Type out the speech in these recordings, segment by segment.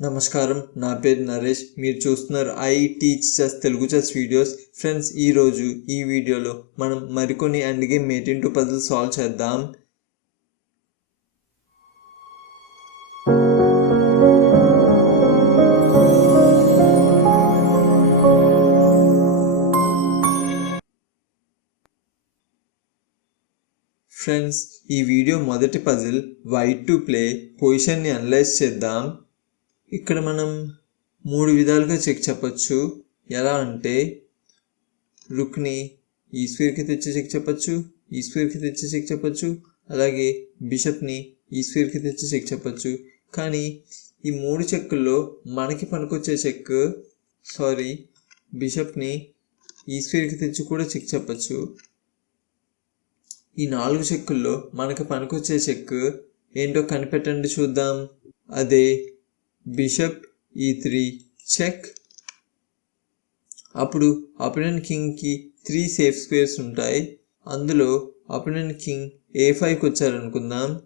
నమస్కారం. నా పేరు నరేష్. మీరు చూస్తున్నారు I teach chess Telugu chess videos. Friends ఈరోజు ఈ వీడియోలో మనం మరికొన్ని end game mate into puzzle solve చేద్దాం. ఫ్రెండ్స్ ఈ వీడియో మొదటి పజిల్ వైట్ టు ప్లే పొజిషన్ని అనలైజ్ చేద్దాం. ఇక్కడ మనం మూడు విధాలుగా చెక్ చెప్పచ్చు. ఎలా అంటే రుక్ని ఈ స్క్వేర్కి తెచ్చి చెక్ చెప్పచ్చు ఈ స్క్వేర్కి తెచ్చి చెక్ చెప్పచ్చు అలాగే బిషప్ని ఈ స్క్వేర్కి తెచ్చి చెక్ చెప్పచ్చు. కానీ ఈ మూడు చెక్కుల్లో మనకి పనికొచ్చే చెక్ సారీ బిషప్ని ఈ స్క్వేర్కి తెచ్చి కూడా చెక్ చెప్పచ్చు. ఈ నాలుగు చెక్కుల్లో మనకి పనికొచ్చే చెక్ ఏంటో కనిపెట్టండి చూద్దాం. అదే బిషప్ ఈ త్రీ చెక్. అప్పుడు అపోనెంట్ కింగ్కి త్రీ సేఫ్ స్క్వేర్స్ ఉంటాయి. అందులో అపోనెంట్ కింగ్ ఏ ఫైవ్కి వచ్చారనుకుందాం.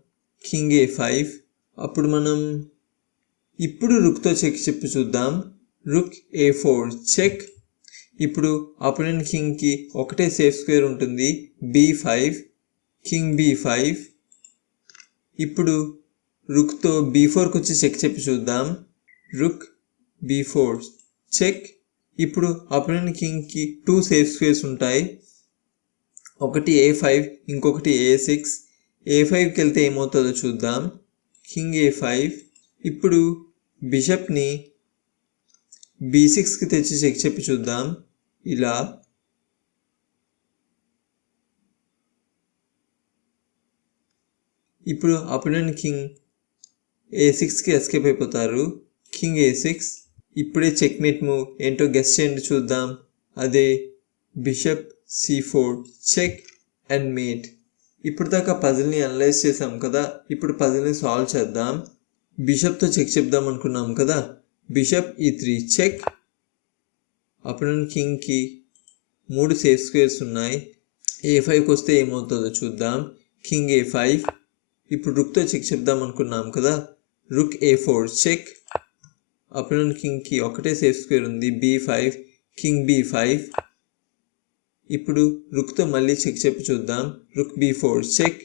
King a five. అప్పుడు మనం ఇప్పుడు రుక్తో చెక్ చెప్పి చూద్దాం. Rook a four check. ఇప్పుడు అపోనెంట్ కింగ్కి ఒకటే సేఫ్ స్క్వేర్ ఉంటుంది. B five. King b five. ఇప్పుడు రుక్తో బీ ఫోర్కి వచ్చి చెక్ చెప్పి చూద్దాం. రుక్ బీ ఫోర్ చెక్ ఇప్పుడు అపోనెంట్ కింగ్కి టూ సేఫ్ స్పేస్ ఉంటాయి. ఒకటి ఏ ఫైవ్ ఇంకొకటి ఏ సిక్స్ ఏ ఫైవ్కి వెళ్తే ఏమవుతుందో చూద్దాం. కింగ్ ఏ ఫైవ్ ఇప్పుడు బిషప్ని బీ సిక్స్కి తెచ్చి చెక్ చెప్పి చూద్దాం. ఇలా. ఇప్పుడు అపోనెంట్ కింగ్ ఏ సిక్స్కి ఎస్కేప్ అయిపోతారు. కింగ్ ఏ సిక్స్ ఇప్పుడే చెక్మేట్ మూవ్ ఏంటో గెస్ట్ చేయండి చూద్దాం. అదే bishop c four check and mate ఇప్పుడు దాకా పజిల్ని అనలైజ్ చేసాం కదా. ఇప్పుడు పజిల్ని సాల్వ్ చేద్దాం. బిషప్తో చెక్ చెప్దాం అనుకున్నాం కదా. బిషప్ ఈ త్రీ చెక్ అప్పుడు కింగ్కి మూడు సేఫ్ స్క్వేర్స్ ఉన్నాయి. ఏ ఫైవ్కి వస్తే ఏమవుతుందో చూద్దాం. కింగ్ ఏ ఫైవ్ ఇప్పుడు రుక్తో చెక్ చెప్దాం అనుకున్నాం కదా. Rook a four check opponent కింగ్కి ఒకటే సేఫ్ స్క్వేర్ ఉంది. B five king b five ఇప్పుడు రుక్తో మళ్ళీ చెక్ చెప్పి చూద్దాం. రుక్ బీ ఫోర్ చెక్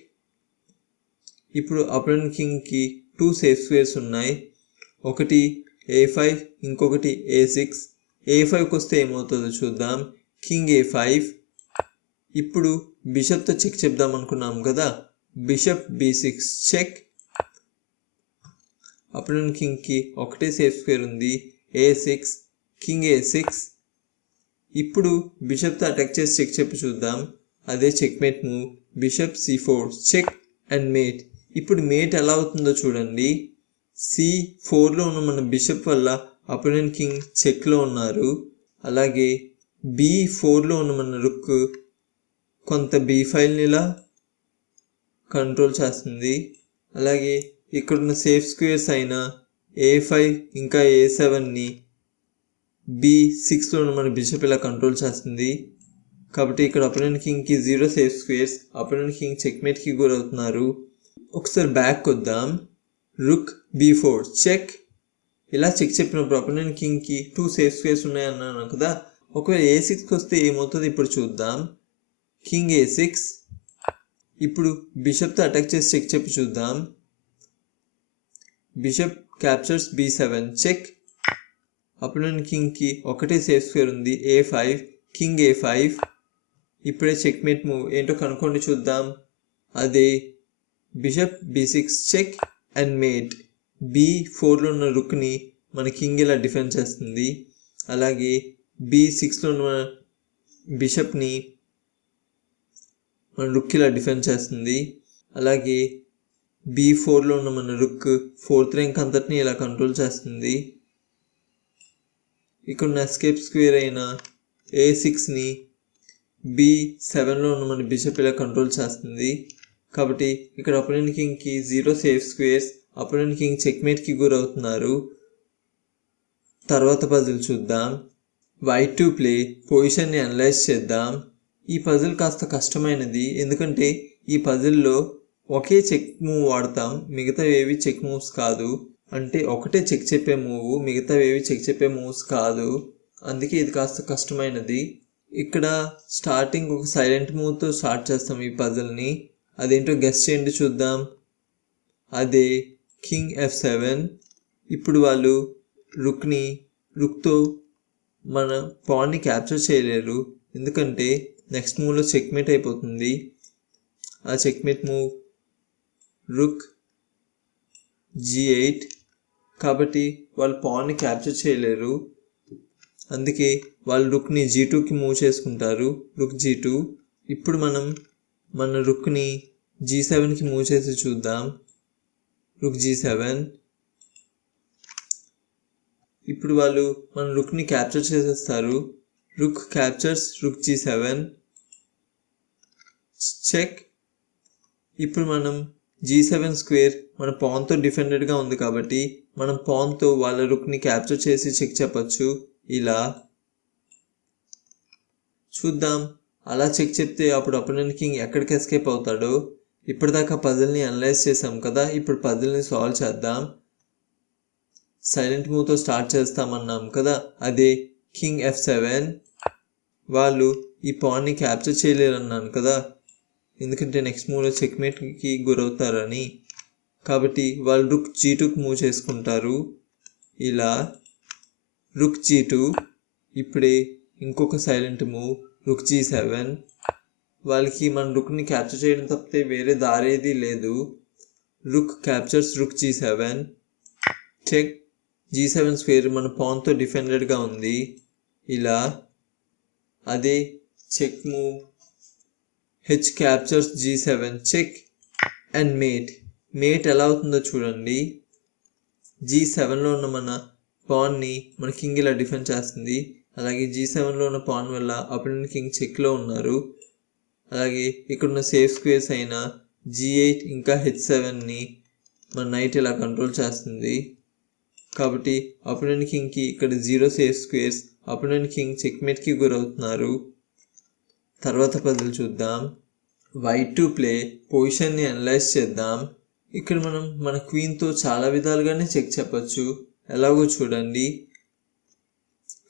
ఇప్పుడు అపోనెంట్ కింగ్కి టూ సేఫ్ స్క్వేర్స్ ఉన్నాయి. ఒకటి ఏ ఫైవ్ ఇంకొకటి ఏ సిక్స్ ఏ ఫైవ్కి వస్తే ఏమవుతుందో చూద్దాం. కింగ్ ఏ ఫైవ్ ఇప్పుడు బిషప్తో చెక్ చెప్దాం అనుకున్నాం కదా. Bishop b six check opponent కింగ్కి ఒకటే సేఫ్ స్క్వేర్ ఉంది. A six king a six ఇప్పుడు బిషప్తో అటాక్ చేసి చెక్ చెప్పి చూద్దాం. అదే checkmate move bishop c four check and mate ఇప్పుడు మేట్ ఎలా అవుతుందో చూడండి. సి ఫోర్లో ఉన్న మన బిషప్ వల్ల అపోనెంట్ కింగ్ చెక్లో ఉన్నారు. అలాగే బి ఫోర్లో ఉన్న మన రుక్ కొంత బీ ఫైల్ని ఇలా కంట్రోల్ చేస్తుంది. అలాగే ఇక్కడున్న సేఫ్ స్క్వేర్స్ అయిన ఏ ఫైవ్ ఇంకా ఏ సెవెన్ని బి సిక్స్లో ఉన్న మన బిషప్ ఇలా కంట్రోల్ చేస్తుంది. కాబట్టి ఇక్కడ opponent కింగ్కి zero safe squares opponent king చెక్మేట్కి గురవుతున్నారు. ఒకసారి బ్యాక్ వద్దాం రుక్ బీ ఫోర్ చెక్ ఇలా చెక్ చెప్పినప్పుడు అపోనెంట్ కింగ్కి టూ సేఫ్ స్క్వేర్స్ ఉన్నాయన్నాను కదా. ఒకవేళ ఏ సిక్స్కి వస్తే ఏమవుతుంది? ఇప్పుడు చూద్దాం. కింగ్ ఏ సిక్స్ ఇప్పుడు బిషప్తో అటాక్ చేసి చెక్ చెప్పి చూద్దాం. Bishop captures b seven check opponent కింగ్కి ఒకటే సేఫ్ స్క్వేర్ ఉంది. A five king a five ఇప్పుడే చెక్మేట్ మూవ్ ఏంటో కనుక్కోండి చూద్దాం. అదే. Bishop b six check and mate b ఫోర్లో ఉన్న రుక్ని మన కింగ్ ఇలా డిఫెండ్ చేస్తుంది? అలాగే బీ సిక్స్లో ఉన్న బిషప్ని మన రుక్ ఇలా డిఫెండ్ చేస్తుంది? అలాగే బీ ఫోర్లో ఉన్న మన రుక్ ఫోర్త్ ర్యాంక్ అంతటిని ఇలా కంట్రోల్ చేస్తుంది. ఇక్కడ ఉన్న ఎస్కేప్ స్క్వేర్ అయిన ఏ సిక్స్ని బి సెవెన్లో ఉన్న మన బిషప్ ఇలా కంట్రోల్ చేస్తుంది. కాబట్టి ఇక్కడ opponent కింగ్కి zero safe squares opponent king చెక్మేట్కి గురవుతున్నారు. తర్వాత పజిల్ చూద్దాం. వైట్ టు ప్లే పొజిషన్ని అనలైజ్ చేద్దాం. ఈ పజిల్ కాస్త కష్టమైనది ఎందుకంటే ఈ పజిల్లో ఒకే చెక్ మూవ్ వాడతాం మిగతావేవి చెక్ మూవ్స్ కాదు. అంటే ఒకటే చెక్ చెప్పే మూవ్ మిగతావి ఏవి చెక్ చెప్పే మూవ్స్ కాదు. అందుకే ఇది కాస్త కష్టమైనది. ఇక్కడ స్టార్టింగ్ ఒక సైలెంట్ మూవ్తో స్టార్ట్ చేస్తాం ఈ పజల్ని. అదేంటో గెస్ చేయండి చూద్దాం. అదే కింగ్ ఎఫ్ సెవెన్. ఇప్పుడు వాళ్ళు రుక్ని రుక్తో మన పాన్ని క్యాప్చర్ చేయలేరు. ఎందుకంటే నెక్స్ట్ మూవ్లో చెక్మేట్ అయిపోతుంది. ఆ checkmate move rook g eight కాబట్టి వాళ్ళు పాన్ని క్యాప్చర్ చేయలేరు. అందుకే వాళ్ళు రుక్ని జీ టూకి మూవ్ చేసుకుంటారు. రుక్ జీ టూ ఇప్పుడు మనం మన రుక్ని జీ సెవెన్కి మూవ్ చేసి చూద్దాం. రుక్ జీ సెవెన్ ఇప్పుడు వాళ్ళు మన రుక్ని క్యాప్చర్ చేసేస్తారు. Rook captures rook g seven check ఇప్పుడు మనం జీ సెవెన్ స్క్వేర్ మన పాన్తో డిఫెండెడ్గా ఉంది కాబట్టి మనం పాన్తో వాళ్ళ రుక్ని క్యాప్చర్ చేసి చెక్ చెప్పచ్చు. ఇలా చూద్దాం. అలా చెక్ చెప్తే అప్పుడు అపోనెంట్ కింగ్ ఎక్కడికి ఎస్కేప్ అవుతాడో? ఇప్పటిదాకా పజిల్ని అనలైజ్ చేసాం కదా ఇప్పుడు పజిల్ని సాల్వ్ చేద్దాం. సైలెంట్ మూవ్తో స్టార్ట్ చేస్తామన్నాం కదా అదే కింగ్ ఎఫ్ సెవెన్ వాళ్ళు ఈ పాన్ని క్యాప్చర్ చేయలేరన్నాను కదా ఎందుకంటే నెక్స్ట్ మూవ్లో చెక్మేట్కి గురవుతారని. కాబట్టి వాళ్ళు రుక్ జీటుకు మూవ్ చేసుకుంటారు. ఇలా రుక్ జీటు ఇప్పుడే ఇంకొక silent move rook g seven వాళ్ళకి మన రుక్ని క్యాప్చర్ చేయడం తప్పితే వేరే దారేది లేదు. Rook captures rook g seven check g seven square మన పాన్తో డిఫెండెడ్గా ఉంది. ఇలా అదే check move h captures g seven check and mate mate ఎలా అవుతుందో చూడండి. జీ సెవెన్లో ఉన్న మన పాన్ని మన కింగ్ ఇలా డిఫెండ్ చేస్తుంది. అలాగే జీ సెవెన్లో ఉన్న పాన్ వల్ల అపోనెంట్ కింగ్ చెక్లో ఉన్నారు. అలాగే ఇక్కడున్న సేఫ్ స్క్వేర్స్ అయిన జీ ఎయిట్ ఇంకా హెచ్ సెవెన్ని మన నైట్ ఇలా కంట్రోల్ చేస్తుంది. కాబట్టి అపోనెంట్ కింగ్కి ఇక్కడ zero safe squares opponent king చెక్మేట్కి గురవుతున్నారు. తర్వాత పదులు చూద్దాం. వై టు ప్లే పొజిషన్ని అనలైజ్ చేద్దాం. ఇక్కడ మనం మన క్వీన్తో చాలా విధాలుగానే చెక్ చెప్పచ్చు. ఎలాగో చూడండి.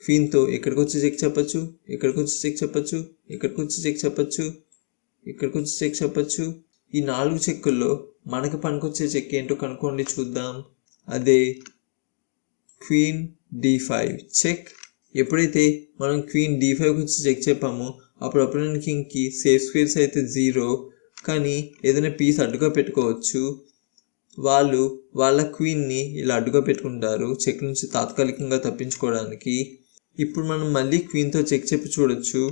క్వీన్తో ఎక్కడికి వచ్చి చెక్ చెప్పచ్చు ఎక్కడికి వచ్చి చెక్ చెప్పచ్చు ఎక్కడికి వచ్చి చెక్ చెప్పచ్చు ఇక్కడికి వచ్చి చెక్ చెప్పచ్చు. ఈ నాలుగు చెక్కుల్లో మనకు పనికొచ్చే చెక్ ఏంటో కనుక్కోండి చూద్దాం. అదే క్వీన్ డి ఫైవ్ చెక్ ఎప్పుడైతే మనం క్వీన్ డి ఫైవ్కి వచ్చి చెక్ చెప్పామో అప్పుడు అపోనెంట్ కింగ్కి సేఫ్ స్క్వేర్స్ అయితే జీరో కానీ ఏదైనా పీస్ అడ్డుగా పెట్టుకోవచ్చు. వాళ్ళు వాళ్ళ క్వీన్ని ఇలా అడ్డుగా పెట్టుకుంటారు చెక్ నుంచి తాత్కాలికంగా తప్పించుకోవడానికి. ఇప్పుడు మనం మళ్ళీ క్వీన్తో చెక్ చెప్పి చూడొచ్చు.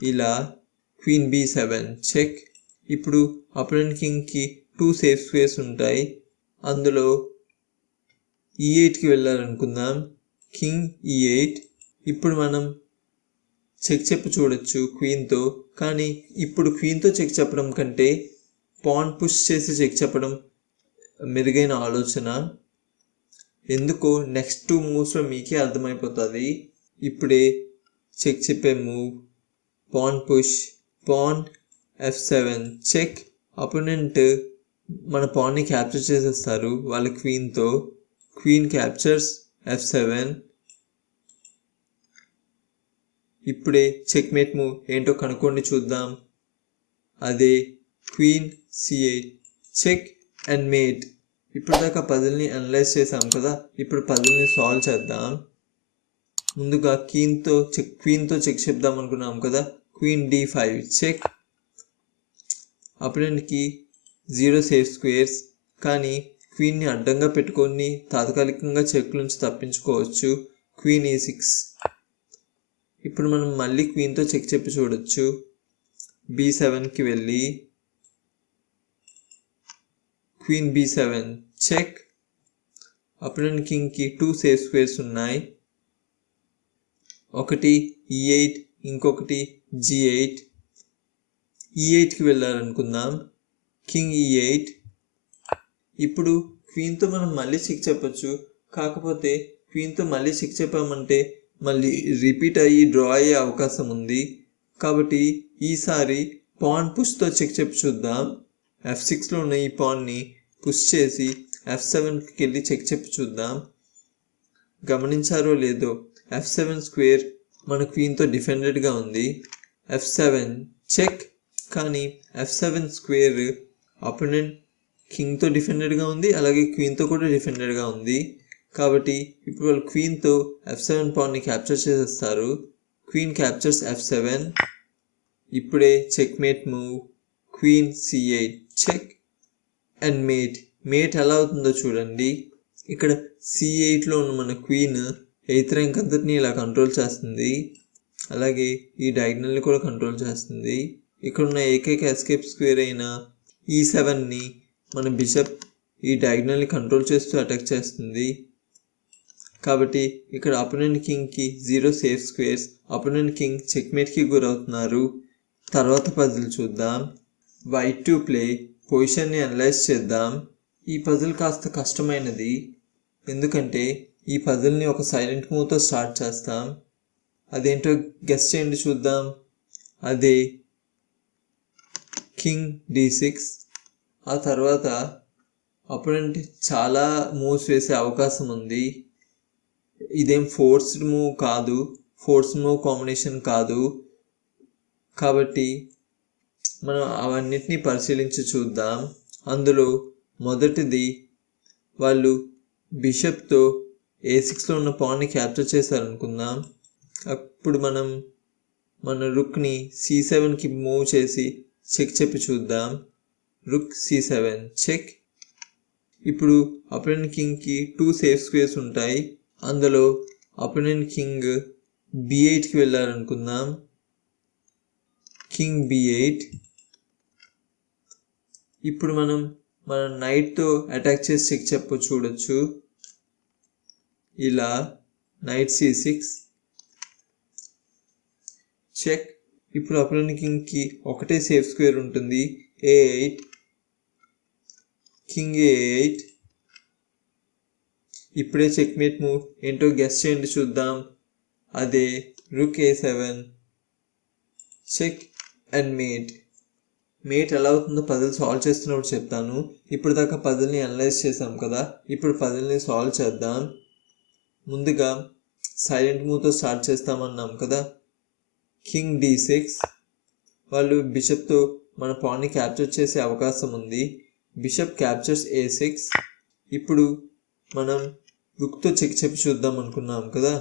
ఇలా క్వీన్ బి సెవెన్ చెక్ ఇప్పుడు అపోనెంట్ కింగ్కి టూ సేఫ్ స్క్వేర్స్ ఉంటాయి. అందులో e ఈ ఎయిట్కి వెళ్ళాలనుకుందాం. కింగ్ ఈ ఎయిట్ ఇప్పుడు మనం చెక్ చెప్పి చూడొచ్చు క్వీన్తో. కానీ ఇప్పుడు క్వీన్తో చెక్ చెప్పడం కంటే పాన్ పుష్ చేసి చెక్ చెప్పడం మెరుగైన ఆలోచన. ఎందుకో నెక్స్ట్ టూ మూవ్స్లో మీకే అర్థమైపోతుంది. ఇప్పుడే చెక్ చెప్పే move. Pawn push pawn f seven check. Opponent మన పాన్ని క్యాప్చర్ చేసేస్తారు వాళ్ళ క్వీన్తో. క్వీన్ క్యాప్చర్స్ ఎఫ్ సెవెన్ ఇప్పుడే చెక్మేట్ మూవ్ ఏంటో కనుక్కోండి చూద్దాం. అదే queen c check and mate. ఇప్పటిదాకా పజిల్ని అనలైజ్ చేసాం కదా ఇప్పుడు పజిల్ని సాల్వ్ చేద్దాం. ముందుగా క్వీన్తో చెక్ క్వీన్తో చెక్ చెప్దాం అనుకున్నాం కదా క్వీన్ డి ఫైవ్ చెక్. అపోనెంట్కి జీరో సేఫ్ స్క్వేర్స్. కానీ క్వీన్ని అడ్డంగా పెట్టుకొని తాత్కాలికంగా చెక్ నుంచి తప్పించుకోవచ్చు. Queen a six. ఇప్పుడు మనం మళ్ళీ క్వీన్తో చెక్ చెప్పి చూడొచ్చు. బీ సెవెన్కి వెళ్ళి క్వీన్ బీ సెవెన్ చెక్ అప్పుడు కింగ్కి టూ సేఫ్ స్క్వేర్స్ ఉన్నాయి. ఒకటి e ఈ ఎయిట్ ఇంకొకటి జీ ఎయిట్ ఈ ఎయిట్కి వెళ్ళాలనుకుందాం. కింగ్ ఈ ఎయిట్ ఇప్పుడు క్వీన్తో మనం మళ్ళీ చెక్ చెప్పచ్చు. కాకపోతే క్వీన్తో మళ్ళీ చెక్ చెప్పామంటే మళ్ళీ రిపీట్ అయ్యి డ్రా అయ్యే అవకాశం ఉంది. కాబట్టి ఈసారి పాన్ పుష్తో చెక్ చెప్పి చూద్దాం. ఎఫ్ సిక్స్లో ఉన్న ఈ పాన్ని పుష్ చేసి ఎఫ్ సెవెన్కి వెళ్ళి చెక్ చెప్పి చూద్దాం. గమనించారో లేదో ఎఫ్ సెవెన్ స్క్వేర్ మన క్వీన్తో డిఫెండెడ్గా ఉంది. ఎఫ్ సెవెన్ చెక్ కానీ ఎఫ్ సెవెన్ స్క్వేర్ అపోనెంట్ కింగ్తో డిఫెండెడ్గా ఉంది అలాగే క్వీన్తో కూడా డిఫెండెడ్గా ఉంది. కాబట్టి ఇప్పుడు వాళ్ళు క్వీన్తో ఎఫ్ సెవెన్ పాన్ని క్యాప్చర్ చేసేస్తారు. క్వీన్ క్యాప్చర్స్ ఎఫ్ సెవెన్ ఇప్పుడే checkmate move queen c eight check and mate mate ఎలా అవుతుందో చూడండి. ఇక్కడ సి ఎయిట్లో ఉన్న మన క్వీన్ ఎయిత్ ర్యాంక్ అంతటిని ఇలా కంట్రోల్ చేస్తుంది. అలాగే ఈ డయాగ్నల్ని కూడా కంట్రోల్ చేస్తుంది. ఇక్కడ ఉన్న ఏకైక ఎస్కేప్ స్క్వేర్ అయిన e ఈ సెవెన్ని మన బిషప్ ఈ డయాగ్నల్ని కంట్రోల్ చేస్తూ అటాక్ చేస్తుంది. కాబట్టి ఇక్కడ opponent కింగ్కి zero safe squares opponent king చెక్మేట్కి గురవుతున్నారు. తర్వాత పజిల్ చూద్దాం. వైట్ టు ప్లే పొజిషన్ని అనలైజ్ చేద్దాం. ఈ పజిల్ కాస్త కష్టమైనది. ఎందుకంటే ఈ పజిల్ని ఒక సైలెంట్ మూవ్తో స్టార్ట్ చేస్తాం. అదేంటో గెస్ట్ చేయండి చూద్దాం. అదే కింగ్ డి సిక్స్ ఆ తర్వాత అప్పుడంటే చాలా మూవ్స్ వేసే అవకాశం ఉంది. ఇదేం ఫోర్స్డ్ మూవ్ కాదు. ఫోర్స్ మూవ్ కాంబినేషన్ కాదు. కాబట్టి మనం అవన్నిటిని పరిశీలించి చూద్దాం. అందులో మొదటిది వాళ్ళు బిషప్తో ఏ సిక్స్లో ఉన్న పాన్ని క్యాప్చర్ చేశారనుకుందాం. అప్పుడు మనం మన రుక్ని సి సెవెన్కి మూవ్ చేసి చెక్ చెప్పి చూద్దాం. రుక్ సి సెవెన్ చెక్ ఇప్పుడు అప్రెండ్ కింగ్కి టూ సేఫ్ స్క్వేర్స్ ఉంటాయి. అందులో అపోనెంట్ కింగ్ బి ఎయిట్కి వెళ్ళారనుకుందాం కింగ్ బి ఎయిట్. ఇప్పుడు మనం మన నైట్తో అటాక్ చేసి చెక్ చెప్ప చూడొచ్చు. ఇలా నైట్ సి సిక్స్ చెక్ ఇప్పుడు అపోనెంట్ కింగ్కి ఒకటే సేఫ్ స్క్వేర్ ఉంటుంది. A eight king A eight ఇప్పుడే చెక్మేట్ మూవ్ ఏంటో గెస్ చేయండి చూద్దాం. అదే rook A seven check and mate mate ఎలా అవుతుందో పజిల్ సాల్వ్ చేస్తున్నప్పుడు చెప్తాను. ఇప్పుడు దాకా పజిల్ని అనలైజ్ చేసాం కదా ఇప్పుడు పజిల్ని సాల్వ్ చేద్దాం. ముందుగా సైలెంట్ మూవ్తో స్టార్ట్ చేస్తామన్నాం కదా. కింగ్ డి సిక్స్ వాళ్ళు బిషప్తో మన పాన్ని క్యాప్చర్ చేసే అవకాశం ఉంది. బిషప్ క్యాప్చర్స్ ఏ సిక్స్ ఇప్పుడు మనం రుక్తో చెక్ చెప్పి చూద్దాం అనుకున్నాం కదా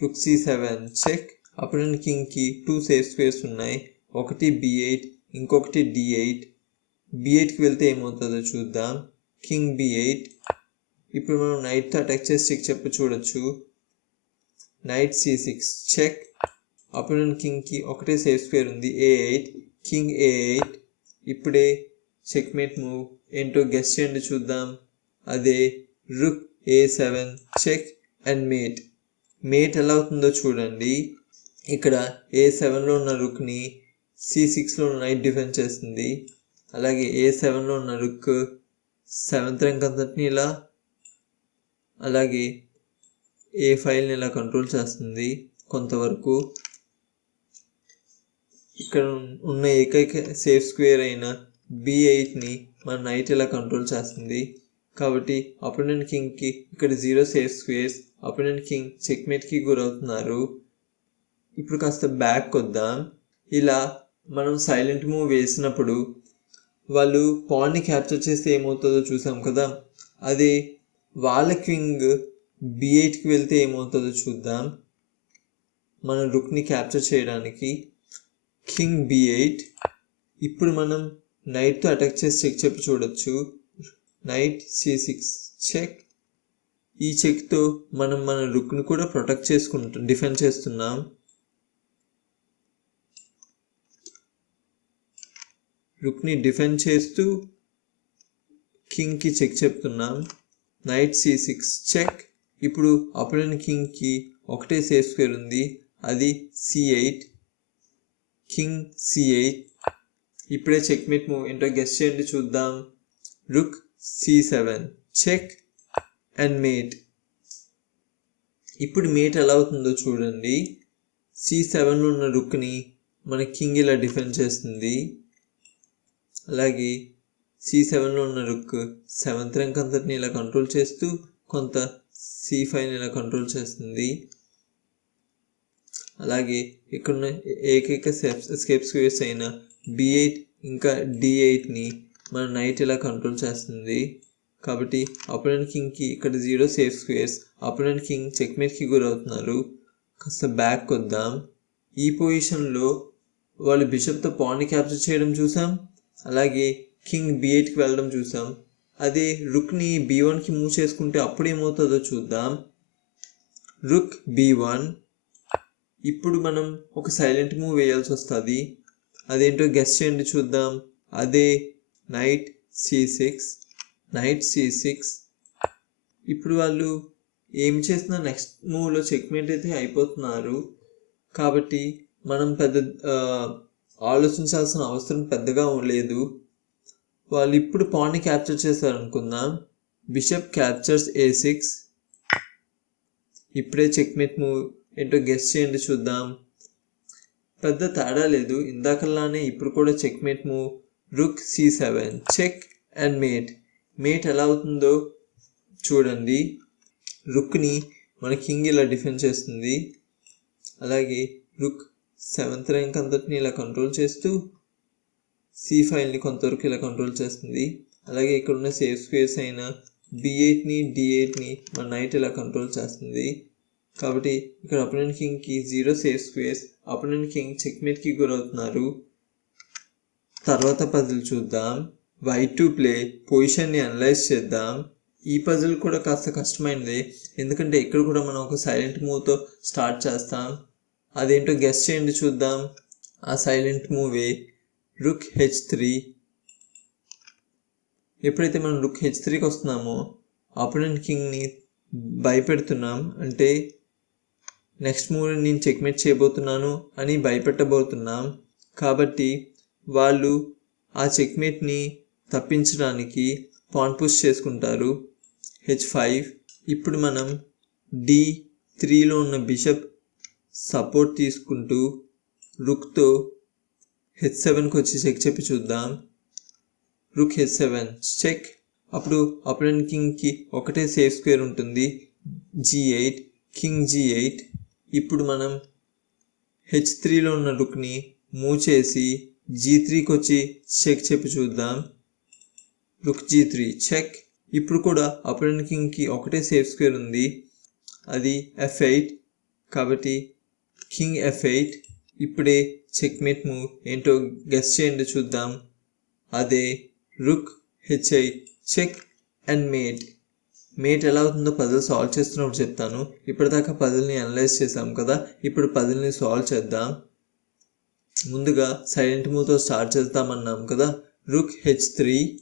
rook C seven check opponent కింగ్కి two safe squares ఉన్నాయి ఒకటి బి ఎయిట్ ఇంకొకటి డి ఎయిట్ బి ఎయిట్కి వెళ్తే ఏమవుతుందో చూద్దాం కింగ్ బి ఎయిట్ ఇప్పుడు మనం నైట్తో అటాక్ చేసి చెక్ చెప్పి చూడొచ్చు knight C six check opponent కింగ్కి ఒకటే సేఫ్ స్క్వేర్ ఉంది A eight king A eight ఇప్పుడే చెక్మేట్ మూవ్ ఏంటో గెస్ట్ చేయండి చూద్దాం అదే rook A seven check and mate mate ఎలా అవుతుందో చూడండి. ఇక్కడ ఏ సెవెన్లో ఉన్న రుక్ని సి సిక్స్లో నైట్ డిఫెండ్ చేస్తుంది. అలాగే ఏ సెవెన్లో ఉన్న రుక్ సెవెంత్ ర్యాంక్ అంతటిని ఇలా అలాగే ఏ ఫైల్ని ఇలా కంట్రోల్ చేస్తుంది కొంతవరకు. ఇక్కడ ఉన్న ఏకైక సేఫ్ స్క్వేర్ అయిన బి ఎయిట్ని మన నైట్ ఇలా కంట్రోల్ చేస్తుంది. కాబట్టి అపోనెంట్ కింగ్కి ఇక్కడ zero safe squares opponent king చెక్మేట్కి గురవుతున్నారు. ఇప్పుడు కాస్త బ్యాక్ వద్దాం ఇలా మనం సైలెంట్ మూవ్ వేసినప్పుడు వాళ్ళు పాన్ని క్యాప్చర్ చేస్తే ఏమవుతుందో చూసాం కదా? అదే వాళ్ళ క్వింగ్ బి ఎయిట్కి వెళ్తే ఏమవుతుందో చూద్దాం. మన రుక్ని క్యాప్చర్ చేయడానికి కింగ్ బి ఎయిట్ ఇప్పుడు మనం నైట్తో అటాక్ చేసి చెక్ చెప్పి చూడొచ్చు. Knight C six check. ఈ చెక్తో మనం మన రుక్ని కూడా ప్రొటెక్ట్ చేసుకుంటాం డిఫెండ్ చేస్తున్నాం. రుక్ని డిఫెండ్ చేస్తూ కింగ్కి చెక్ చెప్తున్నాం. Knight C six check. ఇప్పుడు అపోనెంట్ కింగ్కి ఒకటే సేఫ్ స్క్వేర్ ఉంది. అది C eight. King C eight. ఇప్పుడే చెక్మేట్ మూవ్ ఏంటో గెస్ట్ చేయండి చూద్దాం. Rook C seven check and mate ఇప్పుడు మేట్ ఎలా అవుతుందో చూడండి. సి సెవెన్లో ఉన్న రుక్ని మన కింగ్ ఇలా డిఫెండ్ చేస్తుంది? అలాగే సి సెవెన్లో ఉన్న రుక్ సెవెంత్ ర్యాంక్ అంతటిని ఇలా కంట్రోల్ చేస్తూ కొంత సి ఫైవ్ని ఇలా కంట్రోల్ చేస్తుంది. అలాగే ఇక్కడున్న ఏకైక ఎస్కేప్ స్క్వేర్స్ అయిన బి ఎయిట్ ఇంకా డి ఎయిట్ని మన నైట్ ఇలా కంట్రోల్ చేస్తుంది. కాబట్టి అపోనెంట్ కింగ్కి ఇక్కడ zero safe squares opponent king చెక్మేట్కి గురవుతున్నారు. కాస్త బ్యాక్ వద్దాం ఈ పొజిషన్లో వాళ్ళు బిషప్తో పాన్ని క్యాప్చర్ చేయడం చూసాం. అలాగే కింగ్ బి ఎయిట్కి వెళ్ళడం చూసాం. అదే రుక్ని బి వన్కి మూవ్ చేసుకుంటే అప్పుడు ఏమవుతుందో చూద్దాం. రుక్ బి వన్ ఇప్పుడు మనం ఒక సైలెంట్ మూవ్ వేయాల్సి వస్తుంది. అదేంటో గెస్ట్ చేయండి చూద్దాం. అదే knight C six knight C six. ఇప్పుడు వాళ్ళు ఏం చేసినా నెక్స్ట్ మూవ్లో చెక్మేట్ అయితే అయిపోతున్నారు. కాబట్టి మనం పెద్ద ఆలోచించాల్సిన అవసరం పెద్దగా లేదు. వాళ్ళు ఇప్పుడు పాన్ని క్యాప్చర్ చేశారు అనుకుందాం బిషప్ క్యాప్చర్స్ ఏ సిక్స్. ఇప్పుడే చెక్మేట్ మూవ్ ఏంటో గెస్ట్ చేయండి చూద్దాం. పెద్ద తేడా లేదు. ఇందాకలానే ఇప్పుడు కూడా checkmate move rook C seven check and mate mate ఎలా అవుతుందో చూడండి. రుక్ని మన కింగ్ ఇలా డిఫెండ్ చేస్తుంది. అలాగే రుక్ సెవెంత్ ర్యాంక్ అంతటిని ఇలా కంట్రోల్ చేస్తూ సి ఫైవ్ని కొంతవరకు ఇలా కంట్రోల్ చేస్తుంది. అలాగే ఇక్కడ ఉన్న సేఫ్ స్పేస్ అయిన బి ఎయిట్ని డి ఎయిట్ని మన నైట్ ఇలా కంట్రోల్ చేస్తుంది. కాబట్టి ఇక్కడ opponent కింగ్కి zero safe space opponent king చెక్మేట్కి గురవుతున్నారు. తర్వాత పజిల్ చూద్దాం. వై టు ప్లే పొజిషన్ని అనలైజ్ చేద్దాం. ఈ పజిల్ కూడా కాస్త కష్టమైనది. ఎందుకంటే ఇక్కడ కూడా మనం ఒక సైలెంట్ మూవ్తో స్టార్ట్ చేస్తాం. అదేంటో గెస్ట్ చేయండి చూద్దాం. ఆ సైలెంట్ మూవే రుక్ హెచ్ త్రీ ఎప్పుడైతే మనం రుక్ హెచ్ త్రీకి వస్తున్నామో ఆపోనెంట్ కింగ్ని భయపెడుతున్నాం. అంటే నెక్స్ట్ మూవ్ నేను చెక్మేట్ చేయబోతున్నాను అని భయపెట్టబోతున్నాం. కాబట్టి వాళ్ళు ఆ చెక్మేట్ని తప్పించడానికి పాన్ పుష్ చేసుకుంటారు. హెచ్ ఫైవ్ ఇప్పుడు మనం డి త్రీలో ఉన్న బిషప్ సపోర్ట్ తీసుకుంటూ రుక్తో హెచ్ సెవెన్కి వచ్చి చెక్ చెప్పి చూద్దాం. Rook H seven check. అప్పుడు అపోనెంట్ కింగ్కి ఒకటే సేఫ్ స్క్వేర్ ఉంటుంది. G eight king G eight ఇప్పుడు మనం హెచ్ త్రీలో ఉన్న రుక్ని మూవ్ చేసి జీ త్రీకి వచ్చి చెక్ చెప్పి చూద్దాం రుక్ జీ త్రీ చెక్ ఇప్పుడు కూడా అపోనెంట్ కింగ్కి ఒకటే సేఫ్ స్క్వేర్ ఉంది. అది ఎఫ్ ఎయిట్ కాబట్టి కింగ్ ఎఫ్ ఎయిట్ ఇప్పుడే చెక్మేట్ మూవ్ ఏంటో గెస్ చేయండి చూద్దాం. అదే rook H eight check and mate mate ఎలా అవుతుందో పజిల్ సాల్వ్ చేస్తున్నప్పుడు చెప్తాను. ఇప్పటిదాకా పజిల్ని అనలైజ్ చేసాం కదా. ఇప్పుడు పజిల్ని సాల్వ్ చేద్దాం. ముందుగా సైలెంట్ మూవ్తో స్టార్ట్ చేద్దామన్నాం కదా. Rook H three.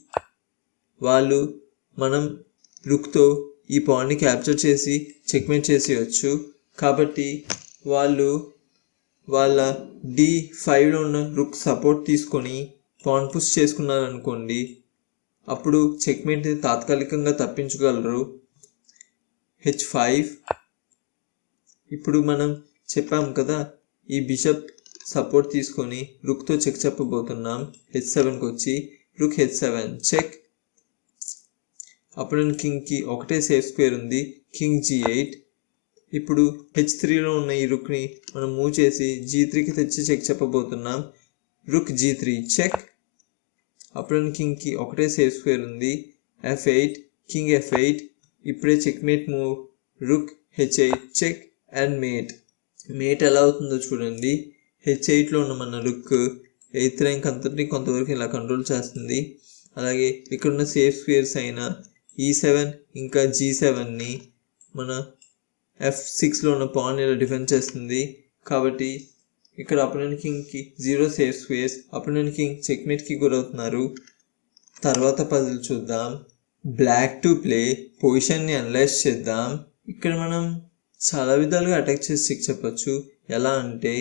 వాళ్ళు మనం రుక్తో ఈ పాయింట్ని క్యాప్చర్ చేసి చెక్మేట్ చేసేయచ్చు. కాబట్టి వాళ్ళు వాళ్ళ డి ఫైవ్లో ఉన్న రుక్ సపోర్ట్ తీసుకొని పాన్ పుష్ చేసుకున్నారనుకోండి అప్పుడు చెక్మేట్ని తాత్కాలికంగా తప్పించగలరు. H five. ఇప్పుడు మనం చెప్పాం కదా ఈ బిషప్ సపోర్ట్ తీసుకొని రుక్తో చెక్ చెప్పబోతున్నాం. హెచ్ సెవెన్కి వచ్చి రుక్ హెచ్ సెవెన్ చెక్. అప్పుడు కింగ్కి ఒకటే సేఫ్ స్క్వేర్ ఉంది కింగ్ జీ ఎయిట్ ఇప్పుడు హెచ్ త్రీలో ఉన్న ఈ రుక్ని మనం మూవ్ చేసి జీ త్రీకి తెచ్చి చెక్ చెప్పబోతున్నాం. రుక్ జీ త్రీ చెక్ అప్పుడు కింగ్కి ఒకటే సేఫ్ స్క్వేర్ ఉంది F eight king F eight ఇప్పుడే checkmate move rook H eight check and mate mate ఎలా అవుతుందో చూడండి. హెచ్ ఎయిట్లో ఉన్న మన లుక్ ఎయిత్ ర్యాంక్ అంతటిని కొంతవరకు ఇలా కంట్రోల్ చేస్తుంది. అలాగే ఇక్కడ ఉన్న సేఫ్ స్క్వేర్స్ అయిన e ఈ సెవెన్ ఇంకా జీ సెవెన్ని మన ఎఫ్ సిక్స్లో ఉన్న పాన్ ఇలా డిఫెండ్ చేస్తుంది. కాబట్టి ఇక్కడ opponent కింగ్కి zero safe squares opponent king చెక్మేట్కి గురవుతున్నారు. తర్వాత పజిల్ చూద్దాం. బ్లాక్ టు ప్లే పొజిషన్ని అనలైజ్ చేద్దాం. ఇక్కడ మనం చాలా విధాలుగా అటాక్ చేసి చెక్ చెప్పచ్చు. ఎలా అంటే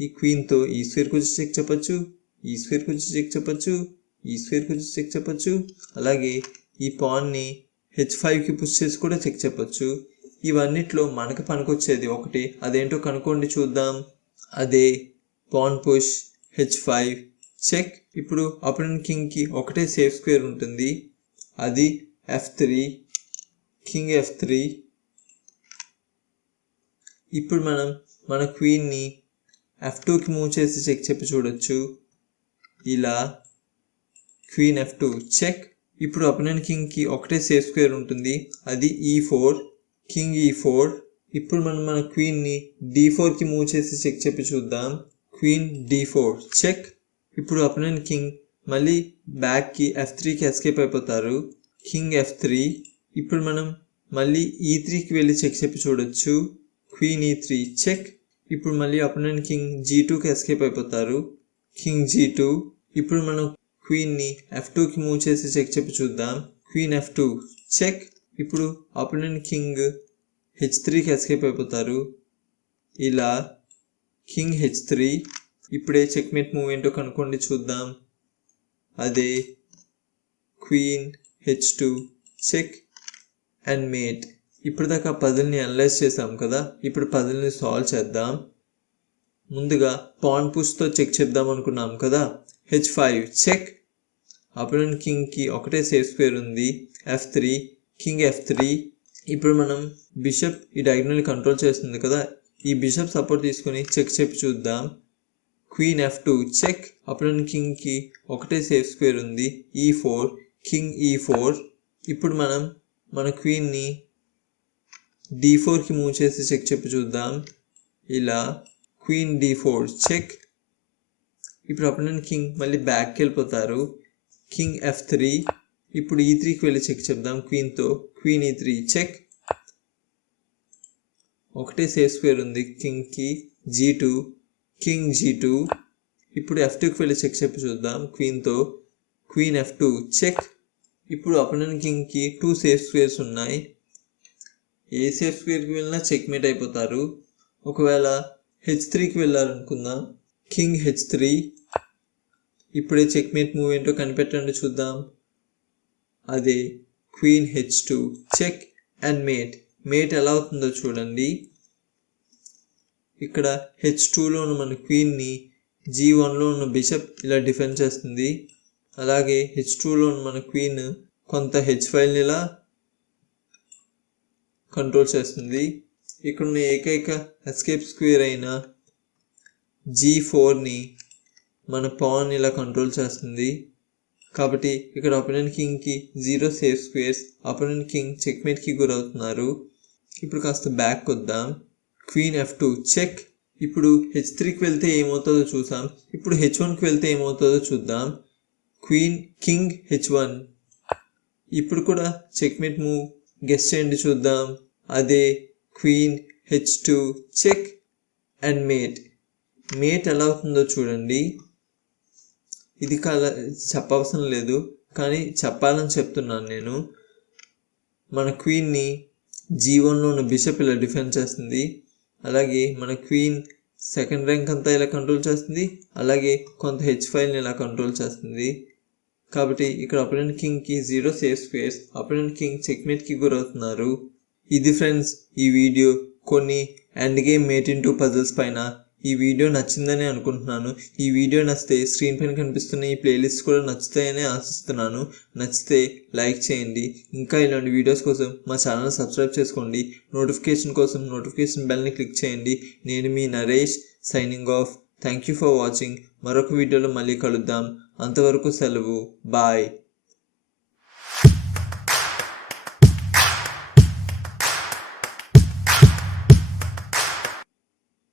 ఈ క్వీన్తో ఈ స్క్వేర్కి చెక్ చెప్పచ్చు ఈ స్క్వేర్కి చెక్ చెప్పచ్చు ఈ స్క్వేర్కి చెక్ చెప్పచ్చు. అలాగే ఈ పాన్ని హెచ్ ఫైవ్కి పుష్ చేసి కూడా చెక్ చెప్పచ్చు. ఇవన్నిట్లో మనకు పనికొచ్చేది ఒకటి అదేంటో కనుక్కోండి చూద్దాం. అదే pawn push H five check. ఇప్పుడు అప్పుడు కింగ్కి ఒకటే సేఫ్ స్క్వేర్ ఉంటుంది. అది F three king F three ఇప్పుడు మనం మన క్వీన్ని ఎఫ్ టూకి మూవ్ చేసి చెక్ చెప్పి చూడొచ్చు. ఇలా. క్వీన్ ఎఫ్ టూ చెక్ ఇప్పుడు అపోనెంట్ కింగ్కి ఒకటే సేఫ్ స్క్వేర్ ఉంటుంది. అది ఈ ఫోర్ కింగ్ ఈ ఫోర్ ఇప్పుడు మనం మన క్వీన్ని డి ఫోర్కి మూవ్ చేసి చెక్ చెప్పి చూద్దాం. క్వీన్ డి ఫోర్ చెక్ ఇప్పుడు అపోనెంట్ కింగ్ మళ్ళీ బ్యాక్కి ఎఫ్ త్రీకి ఎస్కేప్ అయిపోతారు. కింగ్ ఎఫ్ త్రీ ఇప్పుడు మనం మళ్ళీ e ఈ త్రీకి వెళ్ళి చెక్ చెప్పి చూడొచ్చు. క్వీన్ ఈ త్రీ చెక్ ఇప్పుడు మళ్ళీ అపోనెంట్ కింగ్ జీ టూకి ఎస్కేప్ అయిపోతారు. కింగ్ జీ టూ ఇప్పుడు మనం క్వీన్ని ఎఫ్ టూకి మూవ్ చేసి చెక్ చెప్పి చూద్దాం. క్వీన్ ఎఫ్ టూ చెక్ ఇప్పుడు అపోనెంట్ కింగ్ హెచ్ త్రీకి ఎస్కేప్ అయిపోతారు. ఇలా కింగ్ హెచ్ త్రీ ఇప్పుడే చెక్మేట్ మూవ్ ఏంటో కనుక్కోండి చూద్దాం. అదే queen H two check and mate ఇప్పుడు దాకా పజిల్ని అనలైజ్ చేసాం కదా ఇప్పుడు పజిల్ని సాల్వ్ చేద్దాం. ముందుగా పాన్ పుష్తో చెక్ చేద్దాం అనుకున్నాం కదా హెచ్ ఫైవ్ చెక్ అపోనెంట్ కింగ్కి ఒకటే సేఫ్ స్క్వేర్ ఉంది F three king F three ఇప్పుడు మనం బిషప్ ఈ డయాగ్నల్ కంట్రోల్ చేస్తుంది కదా ఈ బిషప్ సపోర్ట్ తీసుకొని చెక్ చెప్పి చూద్దాం. Queen F two check opponent కింగ్కి ఒకటే సేఫ్ స్క్వేర్ ఉంది ఈ ఫోర్ కింగ్ ఈ ఫోర్ ఇప్పుడు మనం మన క్వీన్ని డీ ఫోర్కి మూవ్ చేసి చెక్ చెప్పి చూద్దాం. ఇలా క్వీన్ డీ ఫోర్ చెక్ ఇప్పుడు అపోనెంట్ కింగ్ మళ్ళీ బ్యాక్కి వెళ్ళిపోతారు. కింగ్ ఎఫ్ త్రీ ఇప్పుడు e ఈ త్రీకి వెళ్ళి చెక్ చెప్దాం క్వీన్తో క్వీన్ ఈ త్రీ చెక్ ఒకటే సేఫ్ స్క్వేర్ ఉంది కింగ్కి G two king G two ఇప్పుడు ఎఫ్ టూకి వెళ్ళి చెక్ చెప్పి చూద్దాం క్వీన్తో క్వీన్ ఎఫ్ టూ చెక్ ఇప్పుడు అపోనెంట్ కింగ్కి టూ సేఫ్ స్క్వేర్స్ ఉన్నాయి. ఏ సేఫ్ వెళ్ళినా చెక్మేట్ అయిపోతారు. ఒకవేళ హెచ్ త్రీకి వెళ్ళాలనుకుందాం కింగ్ హెచ్ త్రీ ఇప్పుడే చెక్మేట్ మూవ్ ఏంటో కనిపెట్టండి చూద్దాం. అదే queen H two check and mate mate ఎలా అవుతుందో చూడండి. ఇక్కడ హెచ్ టూలో ఉన్న మన క్వీన్ని జీ వన్లో ఉన్న బిషప్ ఇలా డిఫెండ్ చేస్తుంది. అలాగే హెచ్ టూలో ఉన్న మన క్వీన్ కొంత హెచ్ ఫైల్ని ఇలా కంట్రోల్ చేస్తుంది. ఇక్కడ ఉన్న ఏకైక ఎస్కేప్ స్క్వేర్ అయిన జీ ఫోర్ని మన పాన్ ఇలా కంట్రోల్ చేస్తుంది. కాబట్టి ఇక్కడ opponent కింగ్కి zero safe squares opponent king చెక్మేట్కి గురవుతున్నారు ఇప్పుడు కాస్త బ్యాక్ వద్దాం క్వీన్ ఎఫ్ టూ చెక్ ఇప్పుడు హెచ్ త్రీకి వెళ్తే ఏమవుతుందో చూసాం. ఇప్పుడు హెచ్ వన్కి వెళ్తే ఏమవుతుందో చూద్దాం. క్వీన్ కింగ్ హెచ్ వన్ ఇప్పుడు కూడా చెక్మేట్ మూవ్ గెస్ట్ చేయండి చూద్దాం. అదే queen H two check and mate. Mate ఎలా అవుతుందో చూడండి. ఇది కల చెప్పవసరం లేదు కానీ చెప్పాలని చెప్తున్నాను నేను. మన క్వీన్ని జీ వన్లో ఉన్న బిషప్ ఇలా డిఫెండ్ చేస్తుంది. అలాగే మన క్వీన్ సెకండ్ ర్యాంక్ అంతా ఇలా కంట్రోల్ చేస్తుంది. అలాగే కొంత హెచ్ ఫైల్ని ఇలా కంట్రోల్ చేస్తుంది. కాబట్టి ఇక్కడ opponent కింగ్కి zero safe space opponent king చెక్మేట్కి గురవుతున్నారు. ఇది ఫ్రెండ్స్ ఈ వీడియో కొన్ని end game mate in two puzzles పైన ఈ వీడియో నచ్చిందని అనుకుంటున్నాను. ఈ వీడియో నచ్చితే స్క్రీన్ పైన కనిపిస్తున్న ఈ ప్లేలిస్ట్ కూడా నచ్చుతాయని ఆశిస్తున్నాను. నచ్చితే లైక్ చేయండి. ఇంకా ఇలాంటి వీడియోస్ కోసం మా ఛానల్ సబ్స్క్రైబ్ చేసుకోండి. నోటిఫికేషన్ కోసం నోటిఫికేషన్ బెల్ని క్లిక్ చేయండి. నేను మీ Naresh signing off thank you for watching మరొక వీడియోలో మళ్ళీ కలుద్దాం. అంతవరకు సెలవు. బాయ్